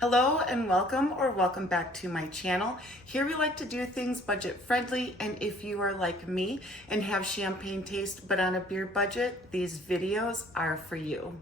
Hello and welcome or welcome back to my channel. Here we like to do things budget friendly, and if you are like me and have champagne taste but on a beer budget, these videos are for you.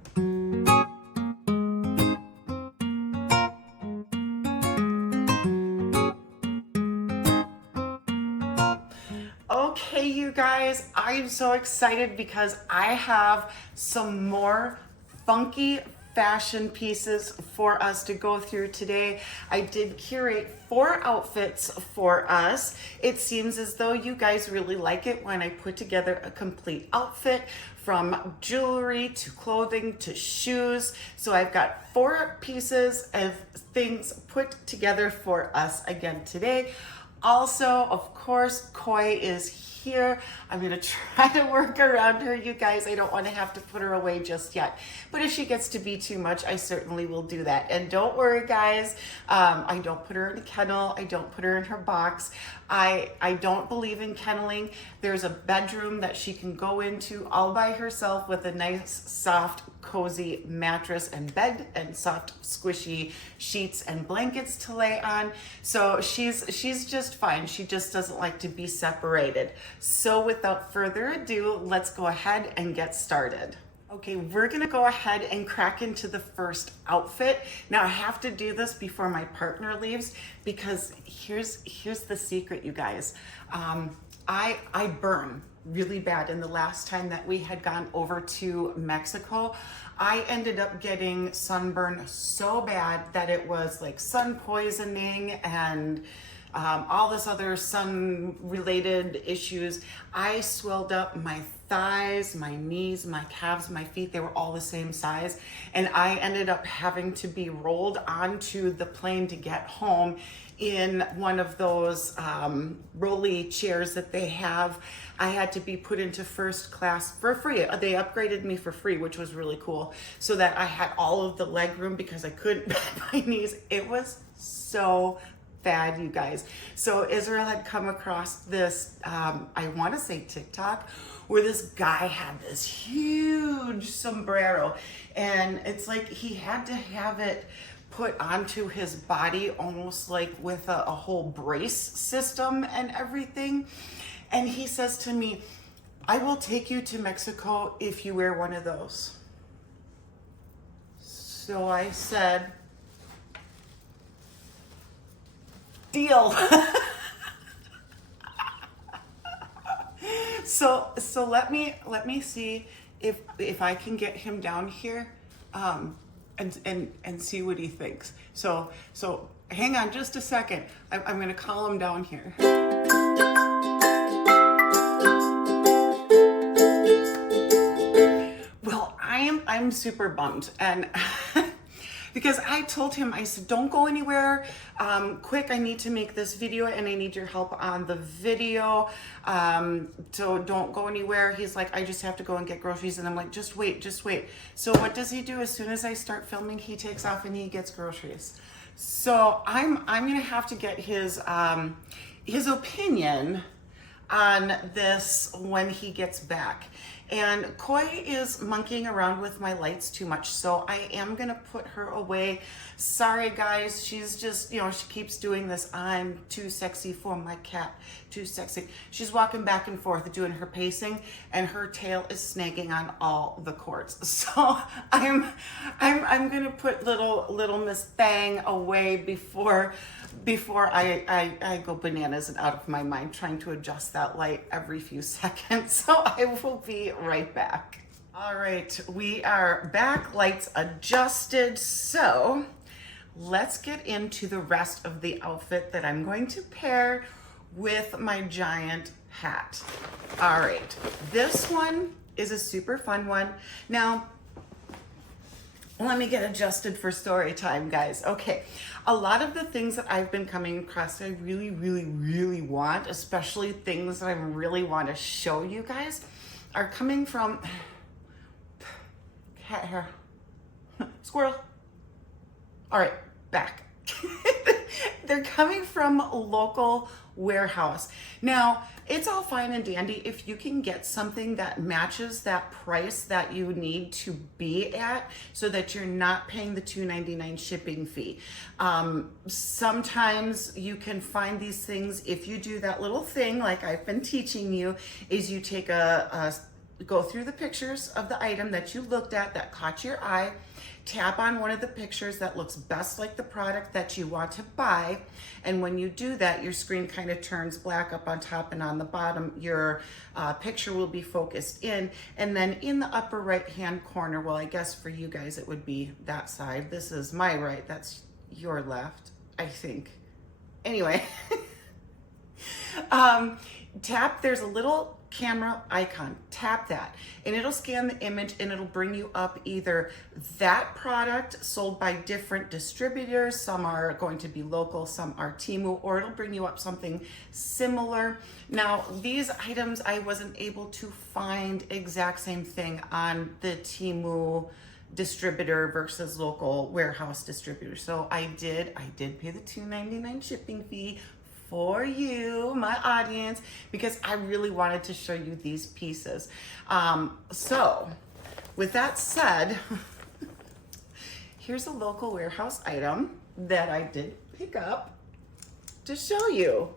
Okay, you guys, I am so excited because I have some more funky fashion pieces for us to go through today. I did curate 4 outfits for us. It seems as though you guys really like it when I put together a complete outfit, from jewelry to clothing to shoes. So I've got 4 pieces of things put together for us again today. Also, of course, Koi is here. I'm gonna try to work around her, you guys. I don't want to have to put her away just yet. But if she gets to be too much, I certainly will do that. And don't worry, guys. I don't put her in a kennel. I don't put her in her box. I don't believe in kenneling. There's a bedroom that she can go into all by herself with a nice, soft, cozy mattress and bed and soft, squishy sheets and blankets to lay on. So she's just fine. She just doesn't like to be separated. So without further ado, let's go ahead and get started. Okay, we're gonna go ahead and crack into the first outfit. Now I have to do this before my partner leaves, because here's the secret, you guys. I burn really bad, and the last time that we had gone over to Mexico, I ended up getting sunburn so bad that it was like sun poisoning and all this other sun related issues. I swelled up my thighs, my knees, my calves, my feet. They were all the same size, and I ended up having to be rolled onto the plane to get home in one of those rolly chairs that they have. I had to be put into first class for free. They upgraded me for free, which was really cool, so that I had all of the leg room because I couldn't bend my knees. It was so bad, you guys. So Israel had come across this, I want to say TikTok, where this guy had this huge sombrero, and it's like he had to have it put onto his body almost like with a whole brace system and everything. And he says to me, "I will take you to Mexico if you wear one of those." So I said, deal. So let me see if I can get him down here and see what he thinks. So hang on just a second. I'm gonna call him down here. Well, I'm super bummed, and because I told him, I said, don't go anywhere. Quick, I need to make this video and I need your help on the video. So don't go anywhere. He's like, I just have to go and get groceries. And I'm like, just wait. So what does he do? As soon as I start filming, he takes off and he gets groceries. So I'm gonna have to get his opinion on this when he gets back. And Koi is monkeying around with my lights too much, so I am gonna put her away. Sorry guys, she's just, she keeps doing this. I'm too sexy for my cat, too sexy. She's walking back and forth doing her pacing, and her tail is snagging on all the cords. So I'm gonna put little Miss Bang away before I go bananas and out of my mind trying to adjust that light every few seconds. So I will be right back. All right, we are back, lights adjusted. So let's get into the rest of the outfit that I'm going to pair with my giant hat. All right, this one is a super fun one. Now, let me get adjusted for story time, guys. Okay, a lot of the things that I've been coming across that I really want, especially things that I really want to show you guys, are coming from cat hair. Squirrel. All right, back. They're coming from a local warehouse. Now, it's all fine and dandy if you can get something that matches that price that you need to be at so that you're not paying the $2.99 shipping fee. Sometimes you can find these things if you do that little thing like I've been teaching you, is you take go through the pictures of the item that you looked at that caught your eye, tap on one of the pictures that looks best like the product that you want to buy, and when you do that, your screen kind of turns black up on top, and on the bottom your picture will be focused in, and then in the upper right hand corner, well, I guess for you guys it would be that side. This is my right, that's your left, I think. Anyway, there's a little camera icon, tap that, and it'll scan the image and it'll bring you up either that product sold by different distributors, some are going to be local, some are Temu, or it'll bring you up something similar. Now, these items I wasn't able to find exact same thing on the Temu distributor versus local warehouse distributor. So I did pay the $2.99 shipping fee for you, my audience, because I really wanted to show you these pieces. So with that said, here's a local warehouse item that I did pick up to show you.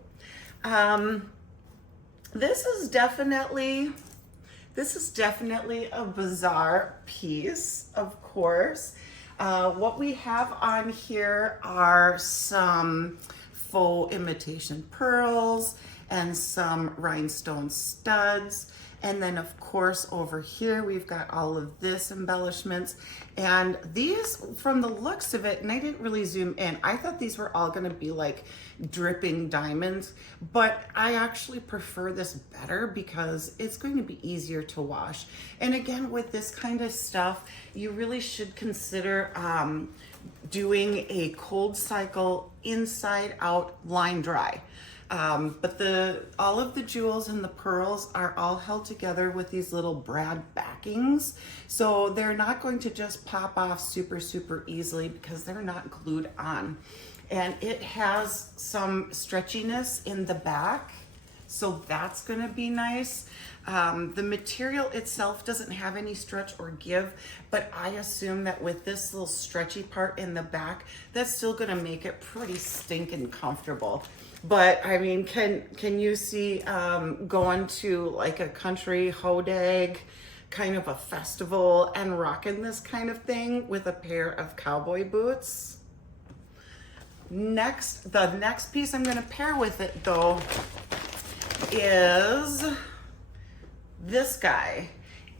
This is definitely a bizarre piece, of course. What we have on here are some faux imitation pearls and some rhinestone studs. And then of course over here we've got all of this embellishments, and these, from the looks of it, and I didn't really zoom in, I thought these were all gonna be like dripping diamonds, but I actually prefer this better because it's going to be easier to wash. And again, with this kind of stuff, you really should consider doing a cold cycle inside out line dry. But all of the jewels and the pearls are all held together with these little brad backings. So they're not going to just pop off super easily because they're not glued on. And it has some stretchiness in the back, so that's gonna be nice. The material itself doesn't have any stretch or give, but I assume that with this little stretchy part in the back, that's still gonna make it pretty stinking comfortable. But I mean, can you see going to like a country hodag, kind of a festival, and rocking this kind of thing with a pair of cowboy boots? The next piece I'm gonna pair with it though is this guy.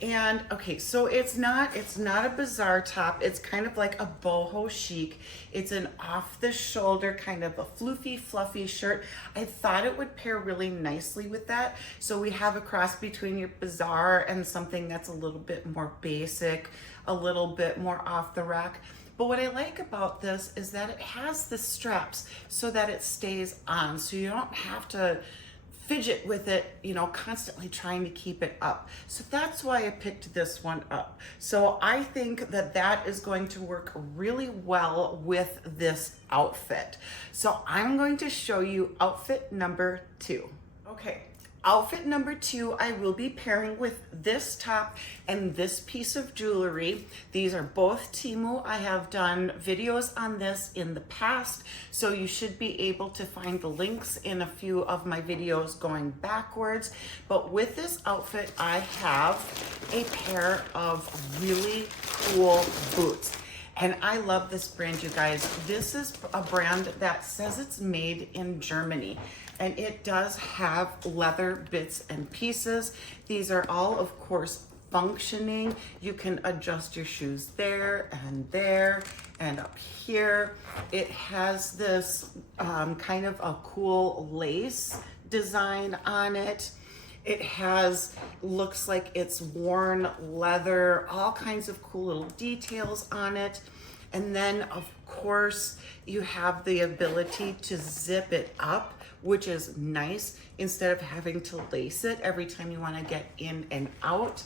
And okay, so it's not a bizarre top. It's kind of like a boho chic. It's an off the shoulder kind of a floofy, fluffy shirt. I thought it would pair really nicely with that. So we have a cross between your bizarre and something that's a little bit more basic, a little bit more off the rack. But what I like about this is that it has the straps so that it stays on, so you don't have to fidget with it, you know, constantly trying to keep it up. So that's why I picked this one up. So I think that that is going to work really well with this outfit. So I'm going to show you outfit number 2. Okay. Outfit number 2, I will be pairing with this top and this piece of jewelry. These are both Temu. I have done videos on this in the past, so you should be able to find the links in a few of my videos going backwards. But with this outfit, I have a pair of really cool boots. And I love this brand, you guys. This is a brand that says it's made in Germany, and it does have leather bits and pieces. These are all, of course, functioning. You can adjust your shoes there and up here. It has this kind of a cool lace design on it. It looks like it's worn leather, all kinds of cool little details on it. And then of course you have the ability to zip it up, which is nice, instead of having to lace it every time you want to get in and out.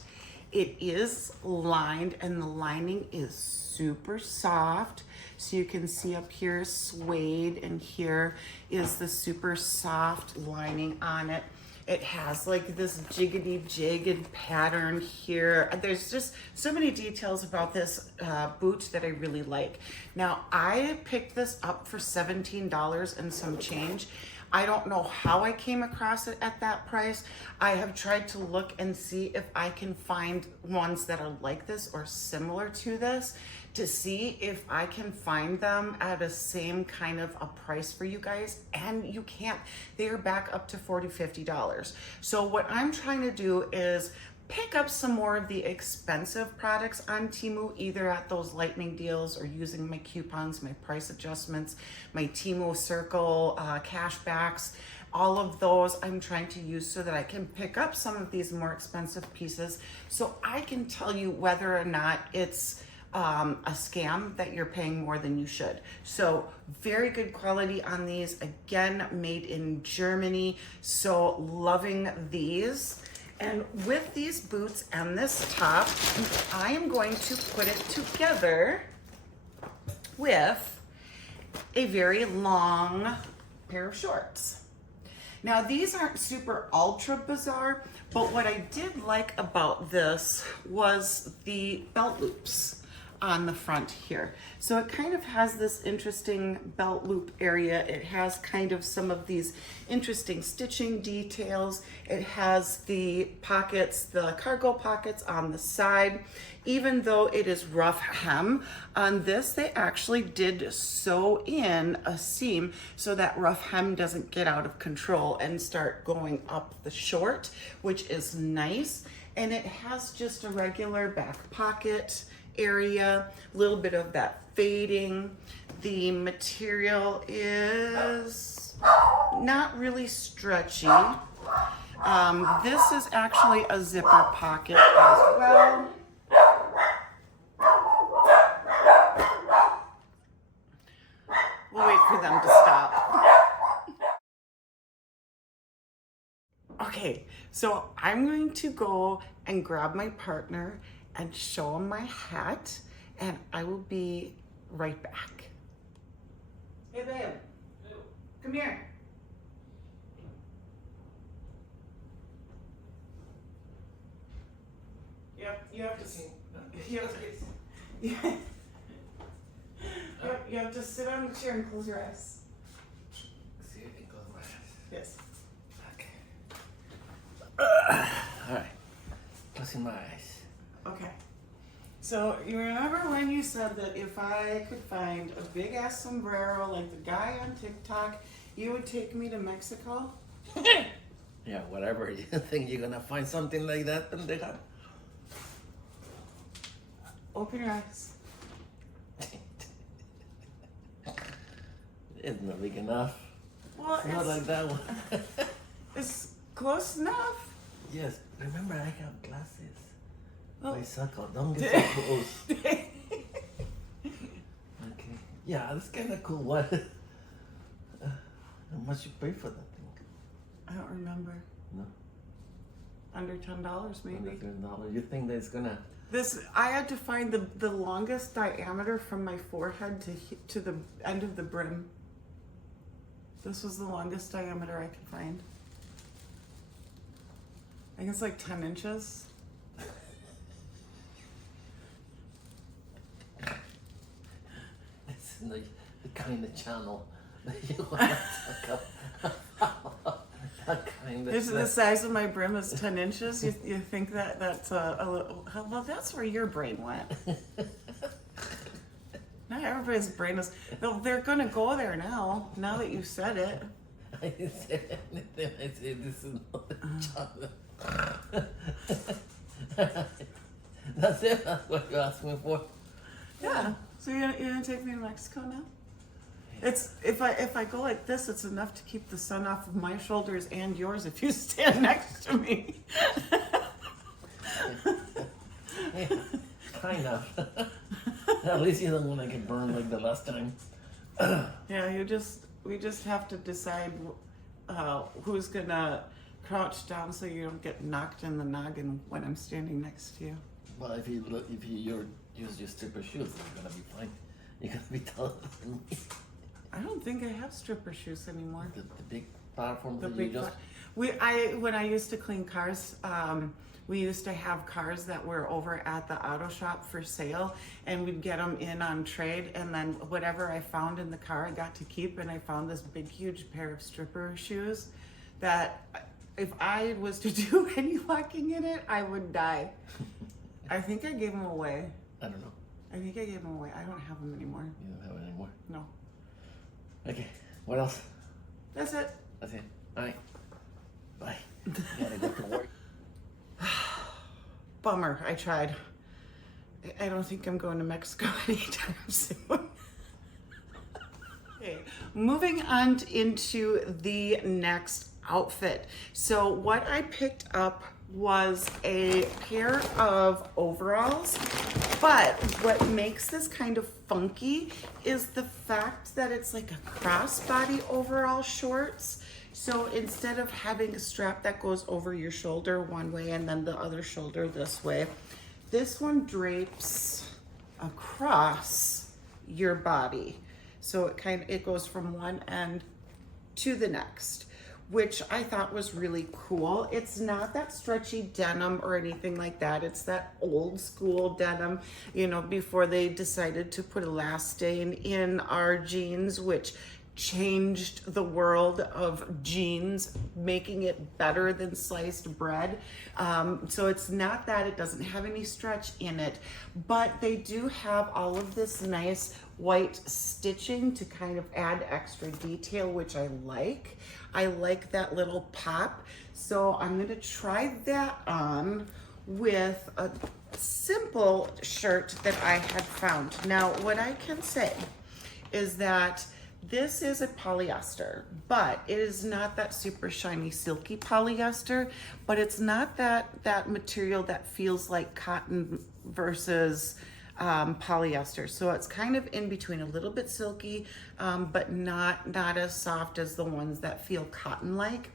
It is lined and the lining is super soft. So you can see up here is suede and here is the super soft lining on it. It has like this jiggity jigged pattern here. There's just so many details about this boot that I really like. Now I picked this up for $17 and some change. I don't know how I came across it at that price. I have tried to look and see if I can find ones that are like this or similar to this to see if I can find them at a same kind of a price for you guys, and you can't. They are back up to $40, $50. So what I'm trying to do is pick up some more of the expensive products on Temu, either at those lightning deals or using my coupons, my price adjustments, my Temu Circle cashbacks. All of those I'm trying to use so that I can pick up some of these more expensive pieces so I can tell you whether or not it's a scam that you're paying more than you should. So very good quality on these. Again, made in Germany. So loving these. And with these boots and this top, I am going to put it together with a very long pair of shorts. Now these aren't super ultra bizarre, but what I did like about this was the belt loops on the front here. So it kind of has this interesting belt loop area. It has kind of some of these interesting stitching details. It has the pockets, the cargo pockets on the side. Even though it is rough hem, on this they actually did sew in a seam so that rough hem doesn't get out of control and start going up the short, which is nice. And it has just a regular back pocket area, a little bit of that fading. The material is not really stretchy. This is actually a zipper pocket as well. We'll wait for them to stop. Okay, so I'm going to go and grab my partner and show him my hat, and I will be right back. Hey babe, come here. You have to you have to sit on the chair and close your eyes. See if I can close my eyes. Yes. Okay. All right. Closing my eyes. Okay. So you remember when you said that if I could find a big ass sombrero like the guy on TikTok, you would take me to Mexico? Yeah, whatever. You think you're gonna find something like that, pendeja? Open your eyes. It's not big enough. Well, It's not like that one. it's close enough. Yes, remember I have glasses. Well, I suckle. Don't get so close. Okay. Yeah, that's kind of cool. What? How much you pay for that thing? I don't remember. No. Under $10 maybe. $10. You think that it's gonna? This, I had to find the longest diameter from my forehead to the end of the brim. This was the longest diameter I could find. I think it's like 10 inches. It's the kind of channel that you want to talk about. That kind of. This is the size of my brim is 10 inches. You think that's a little, well, that's where your brain went. Not everybody's brain is, they're gonna go there now that you said it. I didn't say anything. I said this is not the channel. That's it. That's what you asked me for. Yeah. So you're gonna take me to Mexico now? It's if I go like this, it's enough to keep the sun off of my shoulders and yours if you stand next to me. Yeah, kind of. At least you don't want to get burned like the last time. Yeah, we just have to decide who's gonna crouch down so you don't get knocked in the noggin when I'm standing next to you. Well, if you use your stripper shoes, you're gonna be fine. You're gonna be taller than me. I don't think I have stripper shoes anymore. The big platforms The that big you just. when I used to clean cars, we used to have cars that were over at the auto shop for sale, and we'd get them in on trade, and then whatever I found in the car I got to keep, and I found this big huge pair of stripper shoes that if I was to do any walking in it, I would die. I think I gave them away. I don't know. I think I gave them away. I don't have them anymore. You don't have it anymore. No. Okay. What else? That's it. That's it. All right. Bye. Gotta go to work. Bummer. I tried. I don't think I'm going to Mexico anytime soon. Okay, moving on into the next outfit. So what I picked up was a pair of overalls, but what makes this kind of funky is the fact that it's like a crossbody overall shorts. So instead of having a strap that goes over your shoulder one way and then the other shoulder this way, this one drapes across your body. So it goes from one end to the next, which I thought was really cool. It's not that stretchy denim or anything like that. It's that old school denim, you know, before they decided to put elastane in our jeans, which changed the world of jeans, making it better than sliced bread. So it's not that, it doesn't have any stretch in it, but they do have all of this nice white stitching to kind of add extra detail, which I like. I like that little pop. So I'm gonna try that on with a simple shirt that I had found. Now, what I can say is that this is a polyester, but it is not that super shiny, silky polyester, but it's not that material that feels like cotton versus polyester. So it's kind of in between, a little bit silky, but not as soft as the ones that feel cotton-like.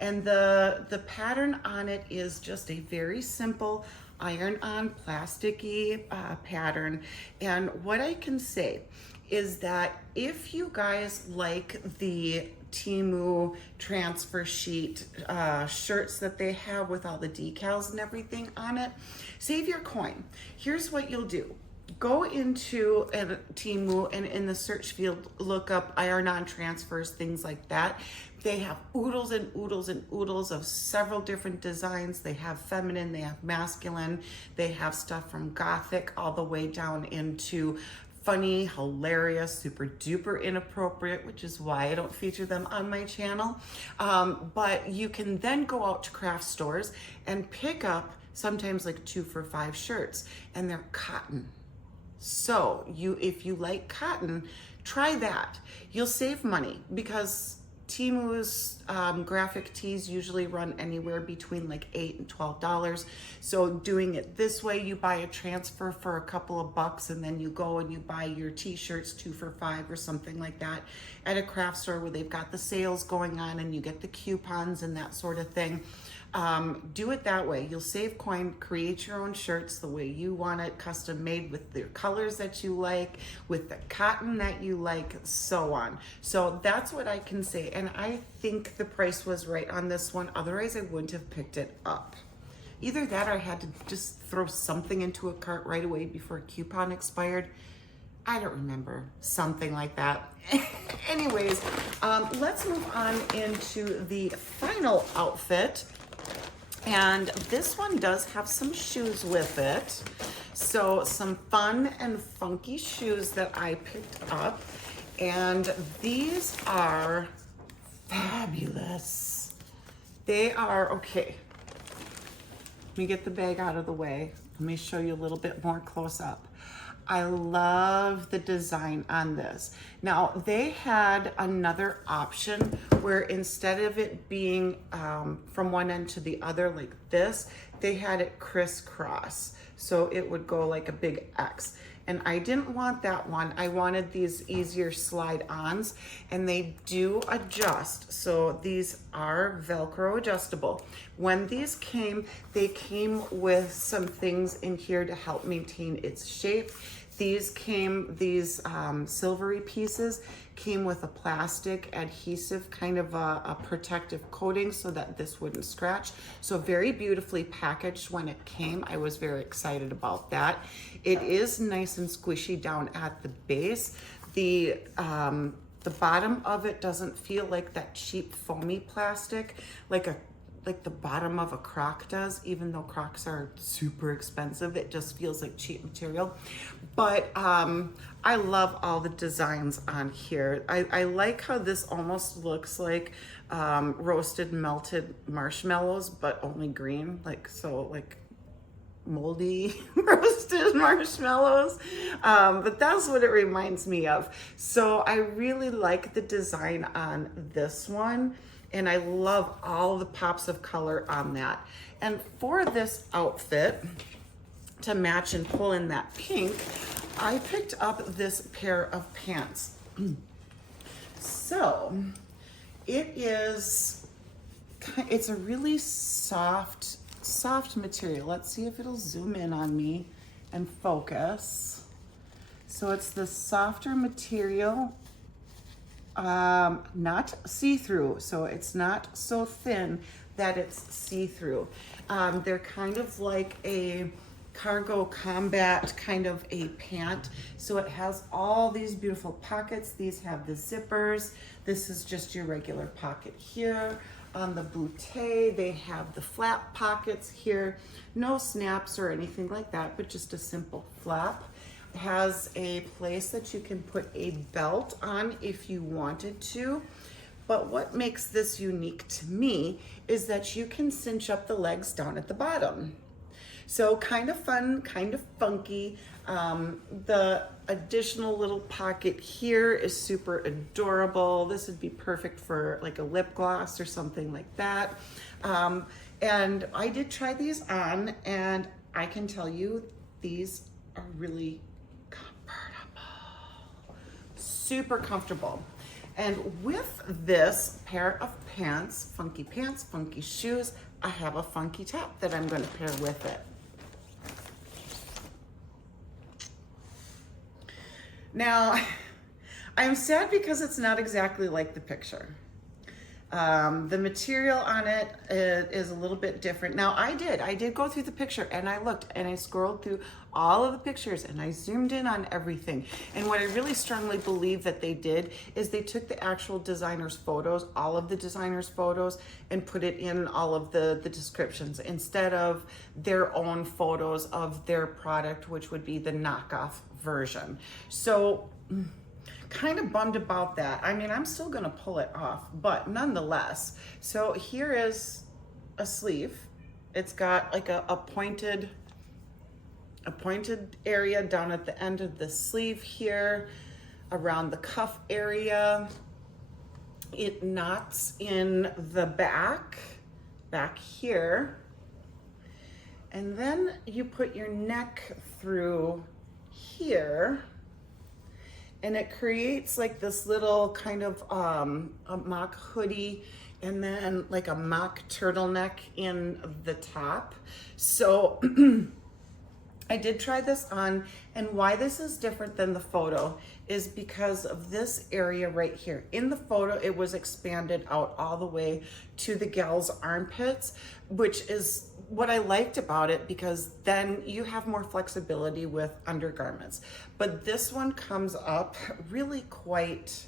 And the pattern on it is just a very simple iron-on plasticky pattern. And what I can say is that if you guys like the Temu transfer sheet shirts that they have with all the decals and everything on it, save your coin. Here's what you'll do. Go into Temu and in the search field, look up iron-on transfers, things like that. They have oodles and oodles and oodles of several different designs. They have feminine, they have masculine, they have stuff from gothic all the way down into funny, hilarious, super duper inappropriate, which is why I don't feature them on my channel. But you can then go out to craft stores and pick up sometimes like 2 for $5 shirts, and they're cotton. So if you like cotton, try that. You'll save money because Temu's graphic tees usually run anywhere between like $8 and $12. So doing it this way, you buy a transfer for a couple of bucks, and then you go and you buy your t-shirts 2 for $5 or something like that at a craft store where they've got the sales going on and you get the coupons and that sort of thing. Do it that way. You'll save coin, create your own shirts the way you want it, custom made with the colors that you like, with the cotton that you like, so on. So that's what I can say. And I think the price was right on this one. Otherwise, I wouldn't have picked it up. Either that or I had to just throw something into a cart right away before a coupon expired. I don't remember, something like that. Anyways, let's move on into the final outfit. And this one does have some shoes with it. So some fun and funky shoes that I picked up. And these are fabulous. They are, okay. Let me get the bag out of the way. Let me show you a little bit more close up. I love the design on this. Now, they had another option where instead of it being from one end to the other like this, they had it crisscross. So it would go like a big X. and I didn't want that one. I wanted these easier slide-ons, and they do adjust. So these are Velcro adjustable. When these came, they came with some things in here to help maintain its shape. These silvery pieces came with a plastic adhesive, kind of a protective coating so that this wouldn't scratch. So very beautifully packaged when it came. I was very excited about that. It is nice and squishy down at the base. The bottom of it doesn't feel like that cheap foamy plastic, like the bottom of a Croc does, even though Crocs are super expensive. It just feels like cheap material. But I love all the designs on here. I like how this almost looks like roasted melted marshmallows, but only green, like moldy roasted marshmallows. But that's what it reminds me of. So I really like the design on this one. And I love all the pops of color on that. And for this outfit, to match and pull in that pink, I picked up this pair of pants. So it's a really soft material. Let's see if it'll zoom in on me and focus. So it's the softer material. Not see-through, so it's not so thin that it's see-through. They're kind of like a cargo combat kind of a pant. So it has all these beautiful pockets. These have the zippers. This is just your regular pocket here. On the bootay, they have the flap pockets here. No snaps or anything like that, but just a simple flap. Has a place that you can put a belt on if you wanted to. But what makes this unique to me is that you can cinch up the legs down at the bottom. So kind of fun, kind of funky. The additional little pocket here is super adorable. This would be perfect for like a lip gloss or something like that. And I did try these on, and I can tell you these are really super comfortable. And with this pair of pants, funky shoes, I have a funky top that I'm going to pair with it. Now, I'm sad because it's not exactly like the picture. The material on it is a little bit different. Now I did go through the picture, and I looked and I scrolled through all of the pictures and I zoomed in on everything. And what I really strongly believe that they did is they took the actual designer's photos, all of the designer's photos, and put it in all of the descriptions instead of their own photos of their product, which would be the knockoff version. So kind of bummed about that. I mean, I'm still gonna pull it off, but nonetheless. So here is a sleeve. It's got like a pointed area down at the end of the sleeve here, around the cuff area. It knots in the back here. And then you put your neck through here, and it creates like this little kind of a mock hoodie, and then like a mock turtleneck in the top. So I did try this on, and why this is different than the photo is because of this area right here. In the photo, it was expanded out all the way to the gal's armpits, which is what I liked about it, because then you have more flexibility with undergarments. But this one comes up really quite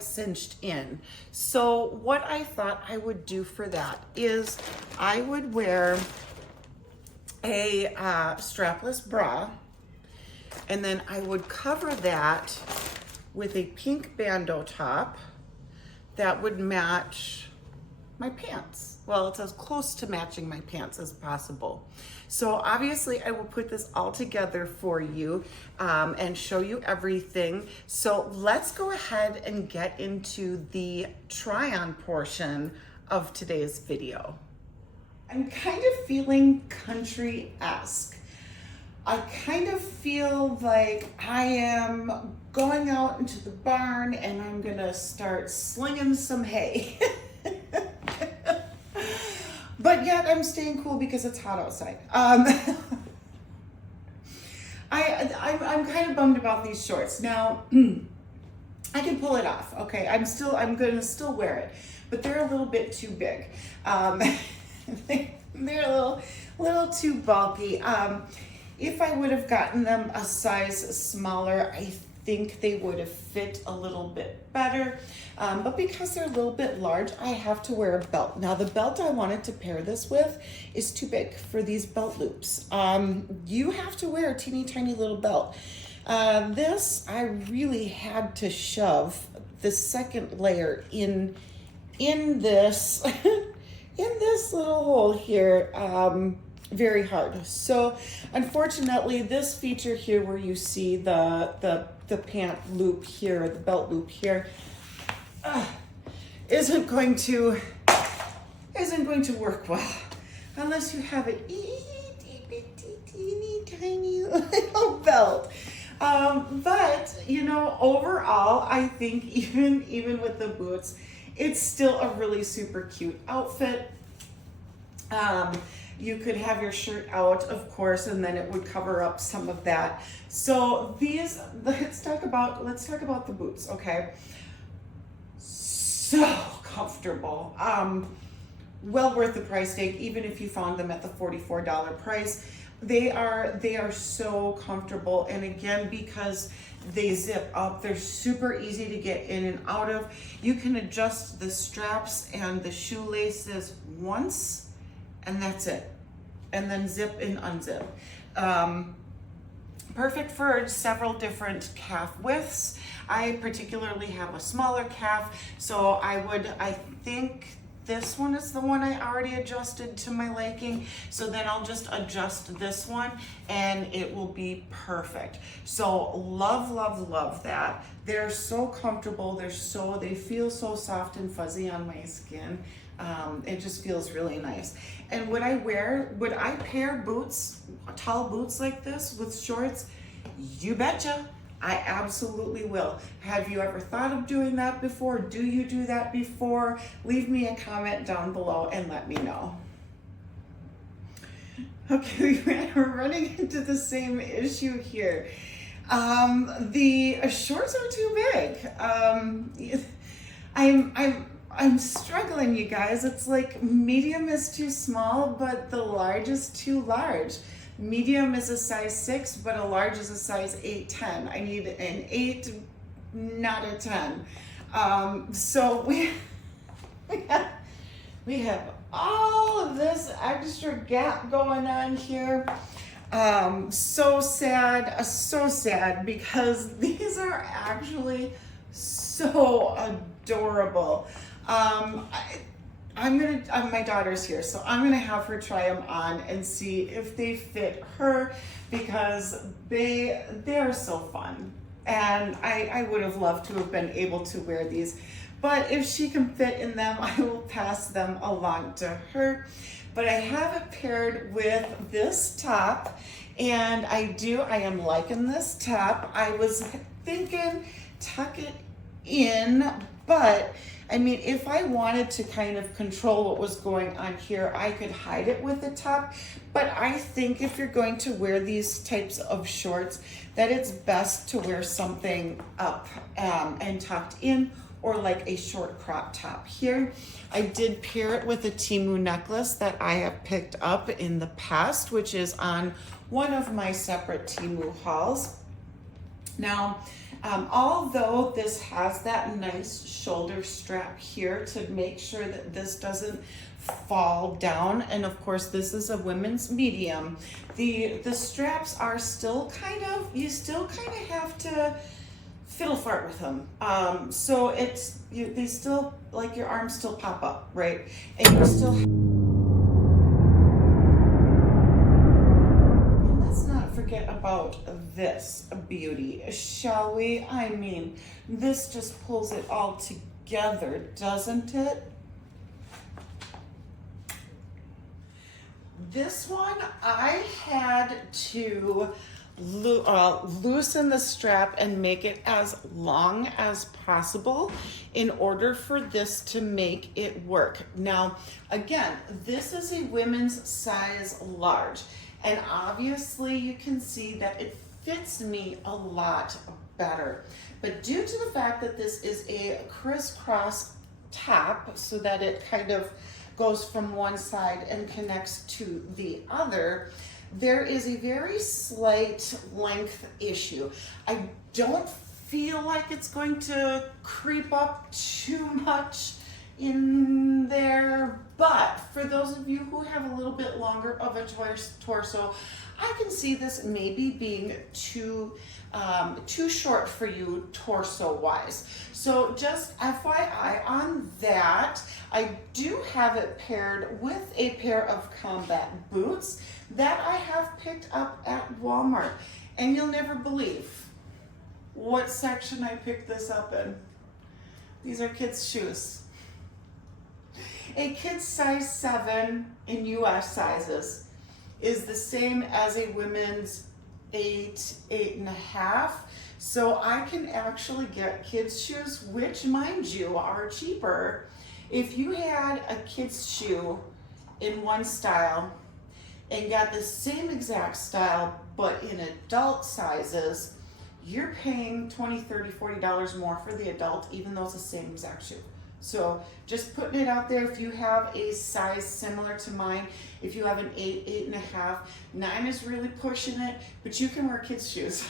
cinched in. So what I thought I would do for that is I would wear a strapless bra, and then I would cover that with a pink bandeau top that would match my pants. Well, it's as close to matching my pants as possible. So obviously I will put this all together for you and show you everything. So let's go ahead and get into the try-on portion of today's video. I'm kind of feeling country-esque. I kind of feel like I am going out into the barn and I'm gonna start slinging some hay. But yet I'm staying cool because it's hot outside. I'm kind of bummed about these shorts. Now, I can pull it off, okay? I'm gonna still wear it, but they're a little bit too big. They're a little too bulky. If I would have gotten them a size smaller, I think they would have fit a little bit better. But because they're a little bit large, I have to wear a belt. Now the belt I wanted to pair this with is too big for these belt loops. You have to wear a teeny tiny little belt. This, I really had to shove the second layer in this, in this little hole here, very hard. So unfortunately, this feature here where you see the pant loop here, the belt loop here, isn't going to work well unless you have a teeny tiny little belt. But you know, overall, I think even with the boots, it's still a really super cute outfit. You could have your shirt out, of course, and then it would cover up some of that. So these, let's talk about the boots, okay? So comfortable. Well worth the price tag, even if you found them at the $44 price. They are so comfortable, and again, because they zip up, they're super easy to get in and out of. You can adjust the straps and the shoelaces once, and that's it. And then zip and unzip. Perfect for several different calf widths. I particularly have a smaller calf, so I think this one is the one I already adjusted to my liking. So then I'll just adjust this one and it will be perfect. So love, love, love that. They're so comfortable. They feel so soft and fuzzy on my skin. It just feels really nice. And would I pair boots, tall boots like this with shorts? You betcha. I absolutely will. Have you ever thought of doing that before? Do you do that before? Leave me a comment down below and let me know. Okay, we're running into the same issue here. The shorts are too big. I'm struggling, you guys. It's like medium is too small, but the large is too large. Medium is a size 6, but a large is a size 8, 10. I need an 8, not a 10. So we have all of this extra gap going on here. So sad because these are actually so adorable. My daughter's here, so I'm gonna have her try them on and see if they fit her, because they're so fun. And I would have loved to have been able to wear these, but if she can fit in them, I will pass them along to her. But I have it paired with this top, and I am liking this top. I was thinking tuck it in, but I mean, if I wanted to kind of control what was going on here, I could hide it with the top. But I think if you're going to wear these types of shorts, that it's best to wear something up and tucked in, or like a short crop top here. I did pair it with a Temu necklace that I have picked up in the past, which is on one of my separate Temu hauls. Now, although this has that nice shoulder strap here to make sure that this doesn't fall down, and of course this is a women's medium, the straps are still you still kind of have to fiddle fart with them. So they still, like, your arms still pop up, right? And you still forget about this beauty, shall we? I mean, this just pulls it all together, doesn't it? This one, I had to loosen the strap and make it as long as possible in order for this to make it work. Now, again, this is a women's size large, and obviously you can see that it fits me a lot better. But due to the fact that this is a crisscross top, so that it kind of goes from one side and connects to the other, there is a very slight length issue. I don't feel like it's going to creep up too much in there, but for those of you who have a little bit longer of a torso, I can see this maybe being too short for you torso wise. So just FYI on that. I do have it paired with a pair of combat boots that I have picked up at Walmart, and you'll never believe what section I picked this up in. These are kids' shoes. A kid's size 7 in US sizes is the same as a women's 8, 8.5. So I can actually get kids' shoes, which mind you are cheaper. If you had a kid's shoe in one style and got the same exact style but in adult sizes, you're paying $20, $30, $40 more for the adult, even though it's the same exact shoe. So just putting it out there, if you have a size similar to mine, if you have an 8, 8.5, 9 is really pushing it, but you can wear kids' shoes.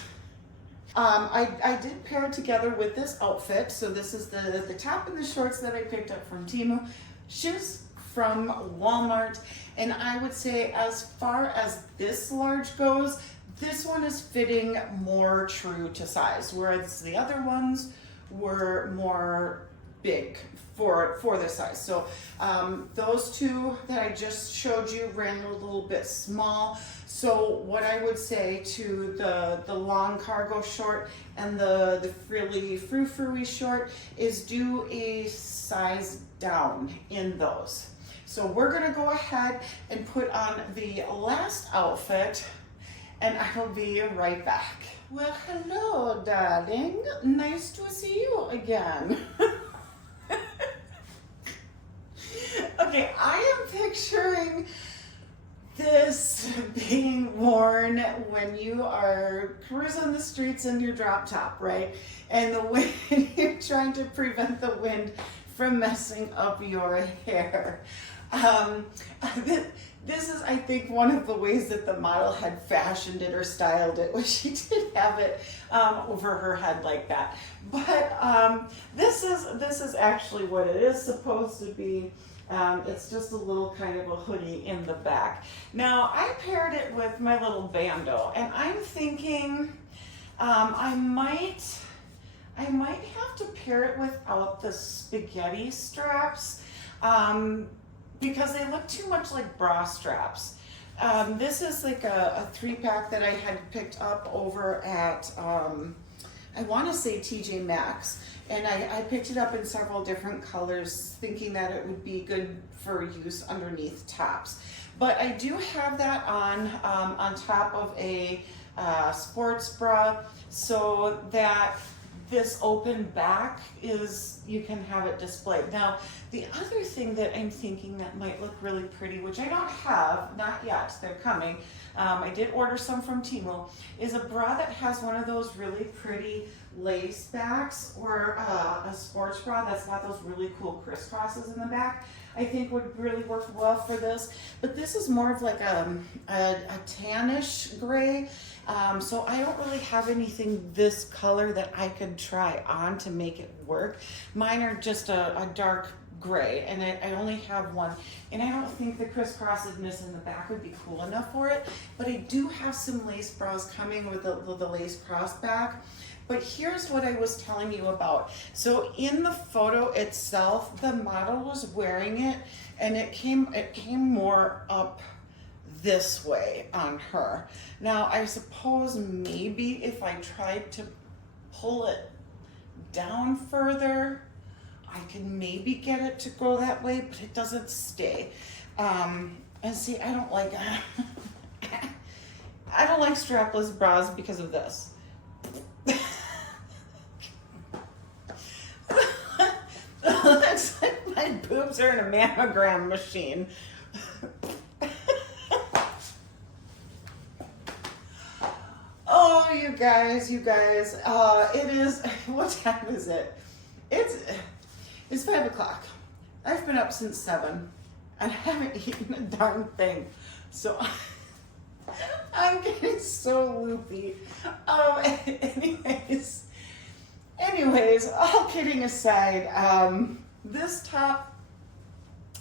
I did pair it together with this outfit. So this is the top and the shorts that I picked up from Temu, shoes from Walmart, and I would say as far as this large goes, this one is fitting more true to size, whereas the other ones were more big for this size. So those two that I just showed you ran a little bit small. So what I would say to the long cargo short and the frilly frou-frou short is do a size down in those. So we're gonna go ahead and put on the last outfit, and I will be right back. Well, hello, darling. Nice to see you again. Okay, I am picturing this being worn when you are cruising the streets in your drop top, right? And the wind, you're trying to prevent the wind from messing up your hair. This is, I think, one of the ways that the model had fashioned it or styled it, was she did have it over her head like that. But this is actually what it is supposed to be. It's just a little kind of a hoodie in the back. Now, I paired it with my little bandeau, and I'm thinking I might have to pair it without the spaghetti straps because they look too much like bra straps. This is like a 3-pack that I had picked up over at I want to say TJ Maxx, and I picked it up in several different colors thinking that it would be good for use underneath tops. But I do have that on top of a sports bra, so that this open back is, you can have it displayed. Now, the other thing that I'm thinking that might look really pretty, which I don't have, not yet, they're coming, I did order some from Temu, is a bra that has one of those really pretty lace backs, or a sports bra that's got those really cool crisscrosses in the back. I think would really work well for this. But this is more of like a tannish gray. So I don't really have anything this color that I could try on to make it work. Mine are just a dark gray, and I only have one, and I don't think the crisscrossedness in the back would be cool enough for it. But I do have some lace bras coming with the lace cross back. But here's what I was telling you about. So in the photo itself, the model was wearing it, and it came more up this way on her. Now, I suppose maybe if I tried to pull it down further, I can maybe get it to go that way, but it doesn't stay. And And see, I don't like I don't like strapless bras because of this. It's like my boobs are in a mammogram machine. Oh, you guys, it is, what time is it? It's 5 o'clock. I've been up since 7 and I haven't eaten a darn thing. So I'm getting so loopy. Anyways, all kidding aside, this top,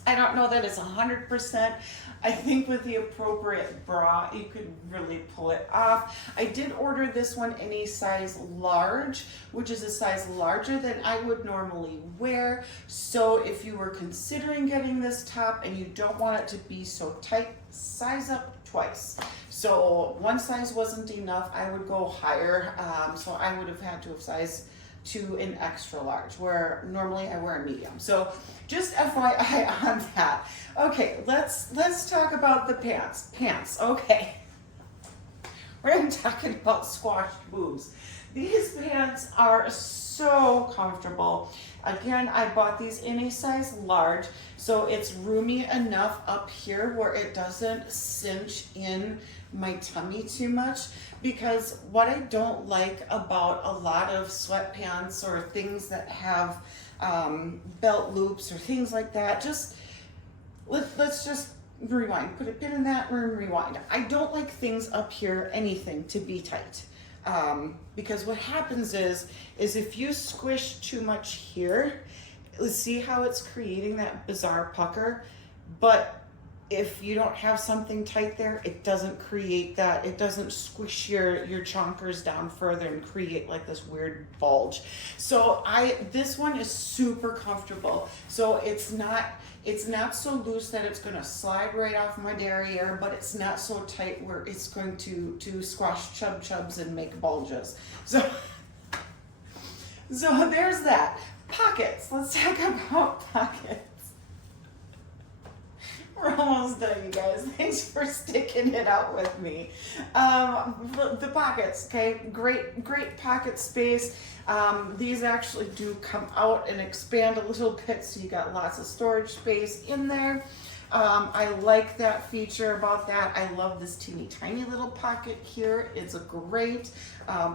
I don't know that it's 100%. I think with the appropriate bra, you could really pull it off. I did order this one in a size large, which is a size larger than I would normally wear. So if you were considering getting this top and you don't want it to be so tight, size up twice. So one size wasn't enough, I would go higher. So I would have had to have sized to an extra large, where normally I wear a medium. So just FYI on that. Okay, let's talk about the pants. Okay. We're gonna be talking about squashed boobs. These pants are so comfortable. Again, I bought these in a size large, so it's roomy enough up here where it doesn't cinch in my tummy too much, because what I don't like about a lot of sweatpants or things that have belt loops or things like that, just let's just rewind, put a pin in that and rewind. I don't like things up here, anything, to be tight. Because what happens is if you squish too much here, see how it's creating that bizarre pucker, but if you don't have something tight there, it doesn't create that, it doesn't squish your chonkers down further and create like this weird bulge. So this one is super comfortable. So it's not so loose that it's going to slide right off my derriere, but it's not so tight where it's going to squash chubs and make bulges. So there's that. Pockets. Let's talk about pockets. We're almost done, you guys. Thanks for sticking it out with me. The pockets, okay? Great pocket space. These actually do come out and expand a little bit, so you got lots of storage space in there. I like that feature about that. I love this teeny tiny little pocket here. It's a great,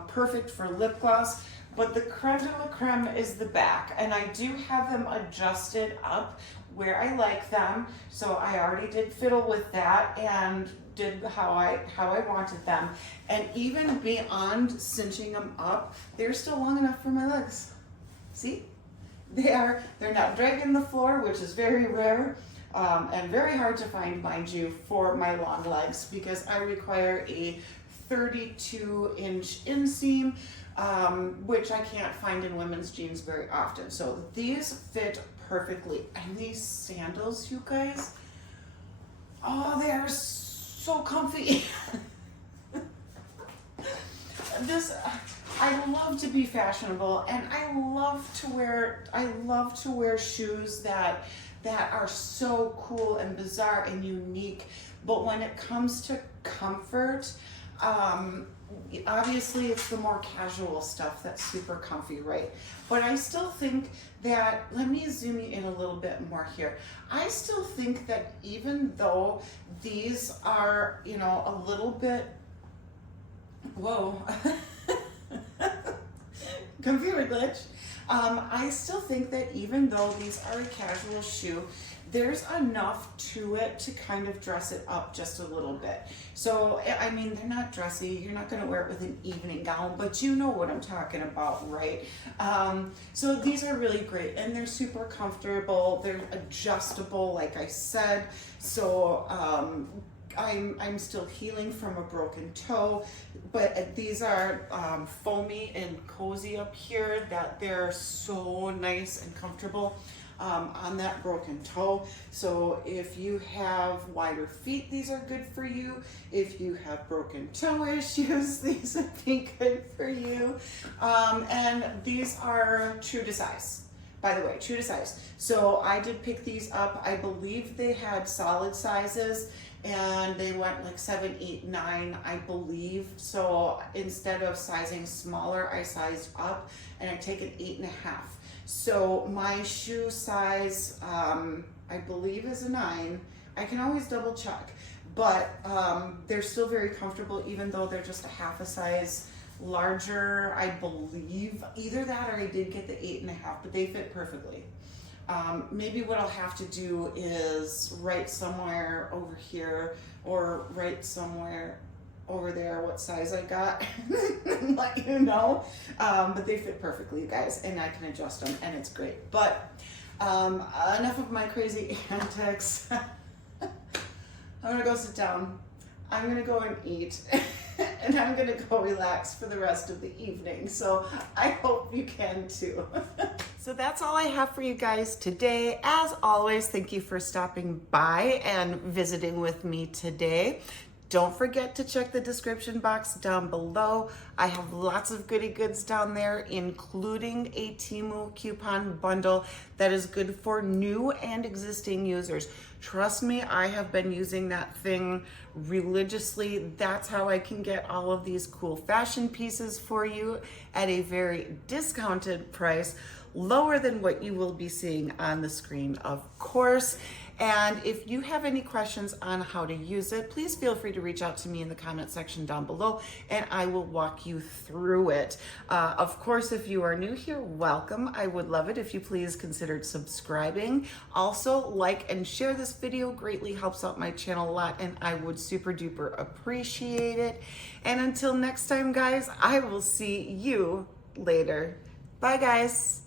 perfect for lip gloss. But the creme de la creme is the back, and I do have them adjusted up where I like them. So I already did fiddle with that and did how I wanted them. And even beyond cinching them up, they're still long enough for my legs. See? They're not dragging the floor, which is very rare and very hard to find, mind you, for my long legs, because I require a 32-inch inseam, which I can't find in women's jeans very often. So these fit perfectly. And these sandals, you guys, oh, they are so comfy. I love to be fashionable, and I love to wear shoes that are so cool and bizarre and unique. But when it comes to comfort, obviously it's the more casual stuff that's super comfy, right? But I still think that, let me zoom you in a little bit more here. I still think that even though these are, a little bit, whoa, computer glitch. I still think that even though these are a casual shoe, there's enough to it to kind of dress it up just a little bit. So, I mean, they're not dressy. You're not going to wear it with an evening gown, but you know what I'm talking about, right? So these are really great, and they're super comfortable. They're adjustable, like I said. So I'm still healing from a broken toe, but these are foamy and cozy up here, that they're so nice and comfortable on that broken toe. So if you have wider feet, these are good for you. If you have broken toe issues, these would be good for you. And these are true to size. by the way, true to size. So I did pick these up. I believe they had solid sizes and they went like 7, 8, 9, I believe. So instead of sizing smaller, I sized up and I take an 8.5. So my shoe size, I believe is a 9. I can always double check, but they're still very comfortable even though they're just a half a size larger, I believe. Either that or I did get the 8.5, but they fit perfectly. Maybe what I'll have to do is write somewhere over here or write somewhere over there what size I got and let you know. But they fit perfectly, you guys, and I can adjust them and it's great. But enough of my crazy antics. I'm gonna go sit down. I'm gonna go and eat and I'm gonna go relax for the rest of the evening. So I hope you can too. So that's all I have for you guys today. As always, thank you for stopping by and visiting with me today. Don't forget to check the description box down below. I have lots of goodie goods down there, including a Temu coupon bundle that is good for new and existing users. Trust me, I have been using that thing religiously. That's how I can get all of these cool fashion pieces for you at a very discounted price, lower than what you will be seeing on the screen, of course. And if you have any questions on how to use it, please feel free to reach out to me in the comment section down below and I will walk you through it. Of course, if you are new here, welcome. I would love it if you please considered subscribing. Also, like and share this video, greatly helps out my channel a lot and I would super duper appreciate it. And until next time, guys, I will see you later. Bye, guys.